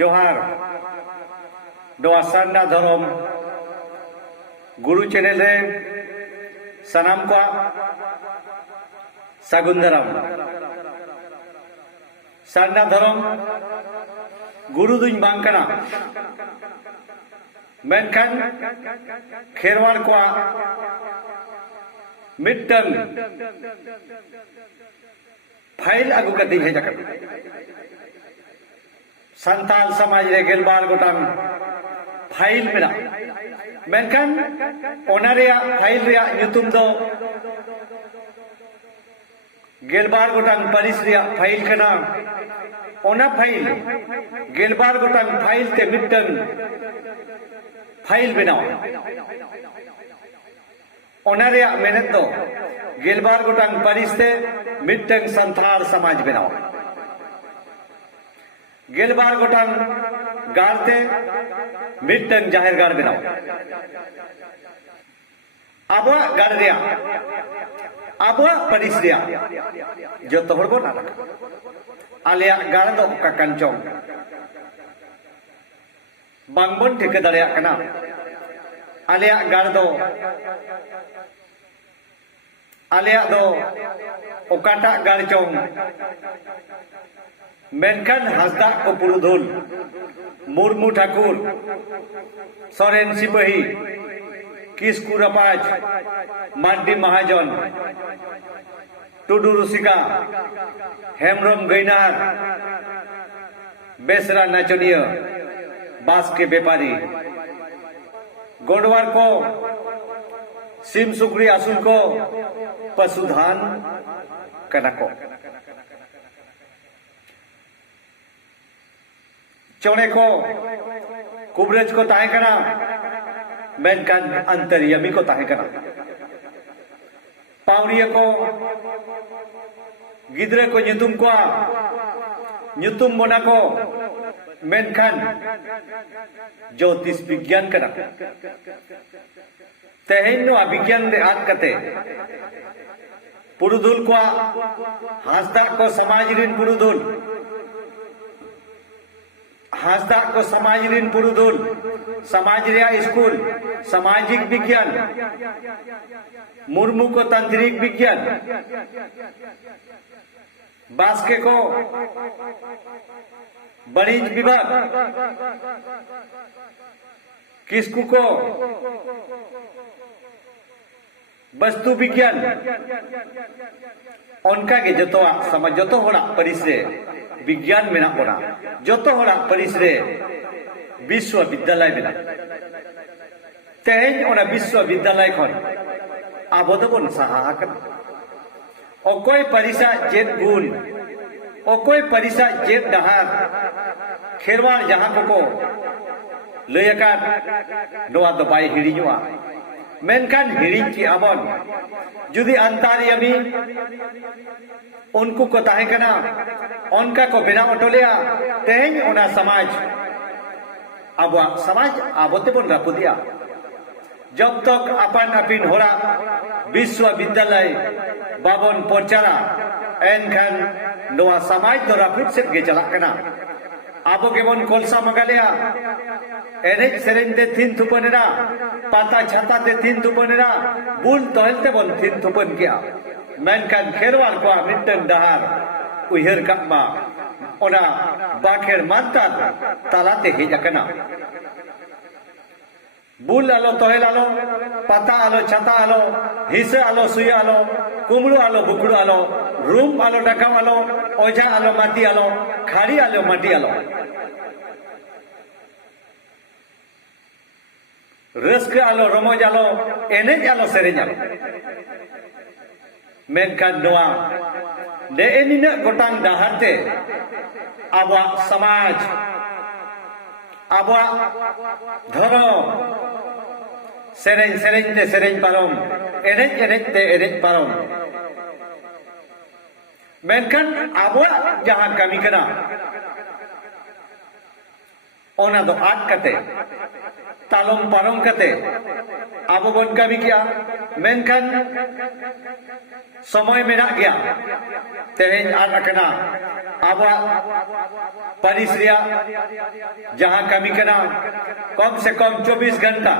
जोहार नोआ सारना धरम गुरु चैनल रे सनाम को सागुन दाराम सारना धरम गुरु दुñ बांग कना मेनखान खेरवाड़ को मिट्टन फाइल अगु कती है जकन संताल समाज रे गेलबार गोटान फाइल मेरा मेनखान ओना रेया फाइल रेया ᱧᱩᱛᱩᱢ दो गेलबार गोटान परिस रेया फाइल कना ओना फाइल गेलबार गोटान फाइल ते मिट्टन फाइल बनाओ ओना रेया मेहनत दो गेलबार गोटान परिस ते मिट्टन संथाल समाज बनाओ गेलबार गोटान गारते मिट्टन जाहिर गार बनाओ आबो गार रेया आबो परिस रेया जो तोहर बो ना आलिया गार दो का कंचों बांगबन ठेके दाड़ेया कना आलिया गार दो आलिया दो ओकाटा गार चों मेनखान हासदा को पुरुधुल मुर्मू ठाकुर सोरेन सिपाही किस्कू रपाज मार्डी महाजन टुडू रुसिका हेमरम गैनार बेसरा नाचनिया बास के व्यापारी गोडवार को सिम सुकरी आसुल को पशुधन कना को चौड़े को कुबरेज को ताहे कना मेनखान अंतरियामी को ताहे कना पावरिया को गिद्रे को ᱧᱩᱛᱩᱢ को ᱧᱩᱛᱩᱢ मोना को मेनखान ज्योतिष विज्ञान कना तेहेन नो विज्ञान रे आद कते पुरुधुल को हासदा को समाज रिन पुरुधुल हासदा को समाज रिन पुरुधुल समाज रिया स्कूल सामाजिक विज्ञान मुर्मू को तांत्रिक विज्ञान बास्के को वाणिज्य विभाग किस्कू को वस्तु विज्ञान उनका के जतोआ समाज जतो होड़ा परिस रे विज्ञान मेना बोना जतो होड़ा परिस रे विश्वविद्यालय मेना तेहेन ओना विश्वविद्यालय खन आबो दबन साहा हकन ओकोय परिसा जेत गुण ओकोय परिसा जेत डहार खेरवाड़ जहां को लयका नोआ दो बाय हिड़िñoa मेनखान हिड़िñ की आबन जुदी अंतरियामी उनको को ताहे कना उनका को बिना ओटोलिया तेहेन ओना समाज आबो समाज आबोते बन रापुदिया जब तक अपन अपिन होड़ा विश्वविद्यालय बाबन पोचारा एनखान नोआ समाज तो रापुद से गे चला कना आबो केबन कोलसा मगालिया एनेज सेरेन ते थिन थुपनेरा पाता छाता ते थिन थुपनेरा बुल तोहलते बन थिन थुपन किया मेनखान खेरवाल को मिट्टन डहार उहर कामा ओना बाखेर मानता तालाते हेज कना बुल आलो तोहेल आलो पाता आलो छाता आलो हिसे आलो सुया आलो कुमड़ू आलो बुकड़ू आलो रूम आलो डकाव आलो ओझा आलो माटी आलो खाड़ी आलो माटी आलो रस्क आलो रमोज आलो एनेज आलो सेरेñ आलो मेनखान नोआ नेनिना गोटांग डाहारते आबो समाज आबो धर्म सेरेñ सेरेñ ते सेरेñ पारम एनेज एनेज ते एनेज पारम मेनखान आबो जहां कमी कना ona do ad kate talong parong kate abo bon kami kia menkan সময় মেনাক gaya teheny ad akana aba paris ria jahan kami kana कम से कम 24 घंटा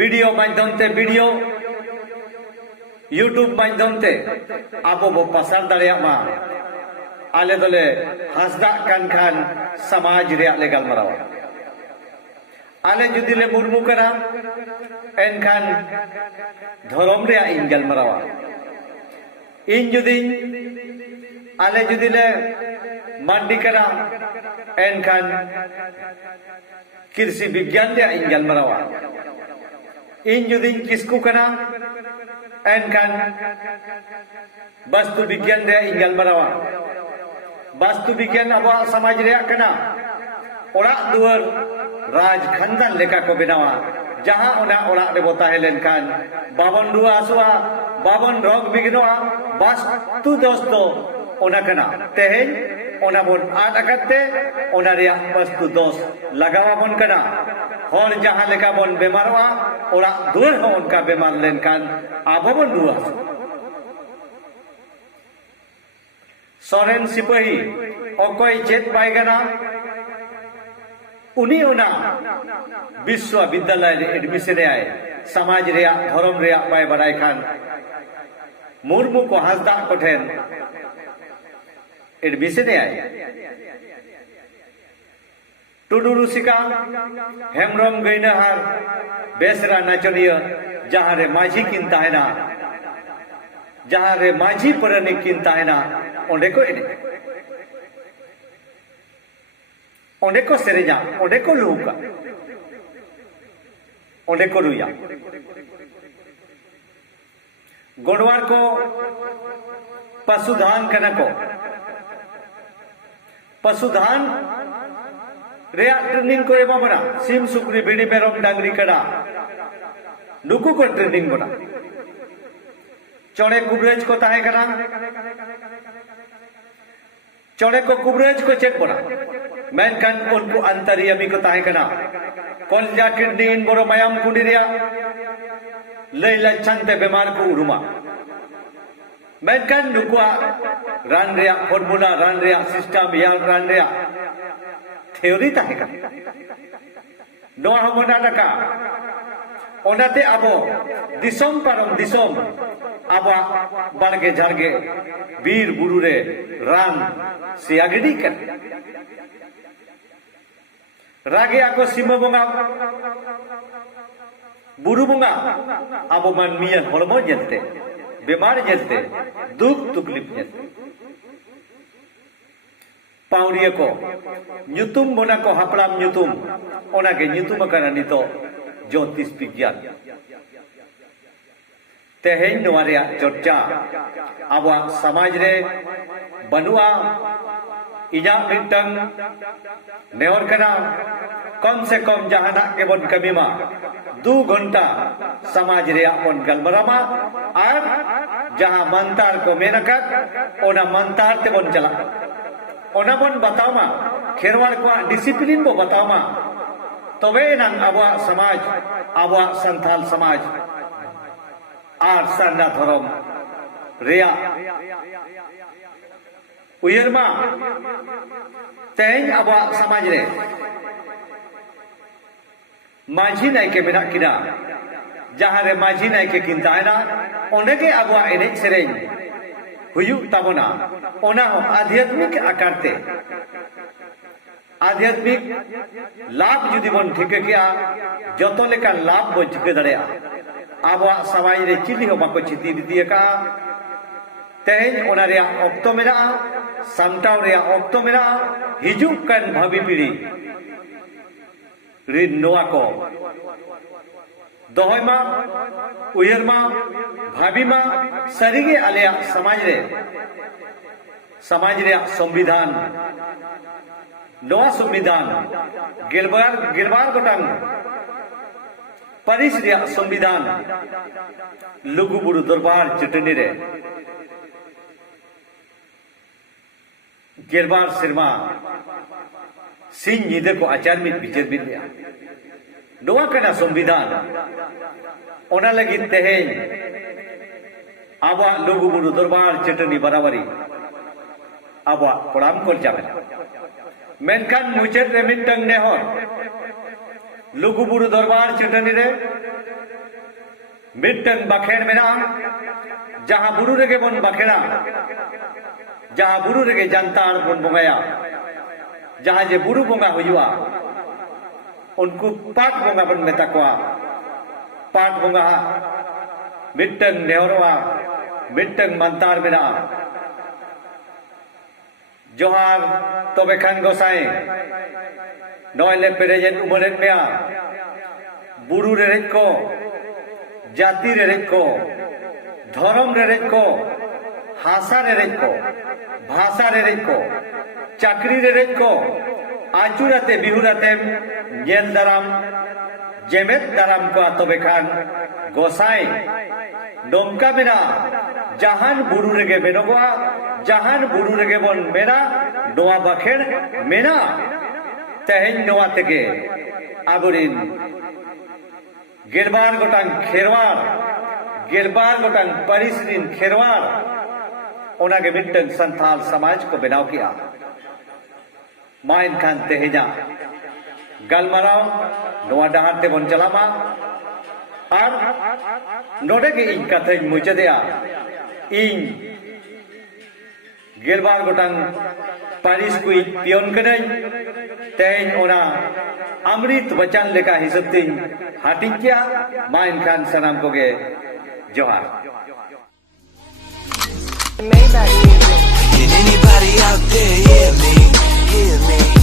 वीडियो माध्यम ते वीडियो यूट्यूब माध्यम ते abo bo pasar dareya ma ale dole hasda kan khan samaj ria le galmarawa ale judi le murmu kana enkhan dhorom ria in galmarawa in judi ale judi le mandi kana enkhan कृषि विज्ञान रे इन galmarawa इन judi kisku kana enkhan vastu विज्ञान रे इन galmarawa vastu विज्ञान abo samaj रे kana orak duar raj khandan leka ko benawa jaha ona orak re bota helen kan babon ruwa asua babon rog bignoa vastu dos do ona kana teheny ona bon ad akate ona ria vastu dos lagawa bon kana hor jaha leka bon bemarwa orak duar ho onka bemar len kan abo bon ruwa soren sipahi okoi jet bai kana उनी उना विश्वविद्यालय admission आए समाज रे धर्म रे bye बड़ाई खान मुर्मू को हासदा को ठेन एडमिशन आए टुडू रुसिका हेमरम गैनहार बेसरा नाचनिया जहां रे माझी किनता है ना जहां रे माझी परनी किनता है ना ओंडे को एने onde ko sereja onde ko luka onde ko ruya godwar ko पशुधन kana ko पशुधन rea training ko ema bana sim sukri bidi merom dangri kada nuku ko training bana chore kubrej ko tahe kana चौड़े को कुबरेज को check बना मेनकान उनको अंतरियामी को ताहे कना कॉलजा किडनी इन बड़ो मायाम कुंडी रिया लैला चंते बीमार को उरुमा मेनकान नुकुआ रान रिया फॉर्मूला रान रिया सिस्टम या रान रिया थ्योरी ताहे कना नोआ हमना नका ओनाते अबो दिसोम पारम दिसोम आबा बारगे झारगे वीर बुरु रे रान सियागडी कर रागे आको सीमा बोंगा बुरु बोंगा आबो मन मिया हरमो जलते बीमार जलते दुख तकलीफ जलते पाउरिया को ᱧᱩᱛᱩᱢ बोना को हापड़ाम ᱧᱩᱛᱩᱢ ओना के ᱧᱩᱛᱩम kana nito ज्योतिष विज्ञान तेहेन नोआ रे चर्चा आबो समाज रे बनुआ इजा मिटंग नेवर कना कम से कम जहाना के बन कमीमा 2 घंटा समाज रे अपन गलबरामा और जहां मंतार को मेनकत ओना मंतार ते बन चला ओना बन बताओमा खेरवाड़ को डिसिप्लिन बो बताओमा तबे नंग आबो समाज आबो संथाल समाज आर सान्ना धर्म रेया उयरमा तेज आबो समाज रे माझी नायके मेना किना जहां रे माझी नायके किनता है ना ओंडे के आबो एने सेरेñ हुयु ताबोना ओना आध्यात्मिक आकारते आध्यात्मिक लाभ जुदी बन ठीक किया जतो लेका लाभ बन चिके दड़ेया आबो समाज रे चिली हो बाको चिती दिए का तेज ओना रे ऑक्टो मेरा सामटाव रे ऑक्टो मेरा हिजुक कन भावी पीढ़ी रे नोआ को दोहमा उयरमा भाबीमा सरीगे आलिया समाज रे संविधान नोआ संविधान गिरबार गोटांग परिस रे संविधान लुगुबुरु दरबार चटनी रे गिरबार सिरमा सिंह निदे को आचार मित बिचार बिलिया नोआ कना संविधान ओना लगी तेहें आबा लुगुबुरु दरबार चटनी बराबरी आबा कोड़ाम कोल जाबे मेनखान मुचाद रे मिदटांग नेहर लुगुबुरु दरबार चटनी रे मिदटांग बाखेड़ मेना जहां बुरु रेगे बन बाखेड़ा जहां बुरु रेगे जानतार बन बंगाया जहां जे बुरु बंगा हुआ उनको पाट बंगा बन मेता कोआ पाट बंगा मिदटांग नेहरवा मिदटांग मानतार मेना जोहार तबे खान गोसाई नयले पेरेजेन उमरेन मेया बुरु रेरेज को जाति रेरेज को धर्म रेरेज को हासा रेरेज को भाषा रेरेज को चाकरी रेरेज को आचुराते बिहुराते जेल दाराम जेमेत दाराम को तबे खान गोसाई नोंका मेना जहान बुरु रेगे बेनोगवा जहान बुरु रेगे बन मेना नोआ बाखेड़ मेना तेहें नोआ तेगे आबुरिन गेरबार गोटांग खेरवार गेरबार गोटांग परिसरिन खेरवार ओनागे मिदटांग संथाल समाज को बनाव किया मा एनखान तेहेजा गालमाराव नोआ डाहार ते बन चलामा और नोडे के इन कथा मुचादेया इन गेलबार गोटांग पारिस को पियन कने तेन ओना अमृत वचन लेका हिसाब तीन हाटिंग किया मा इनखान सनाम को गे जोहार Can anybody out there hear me?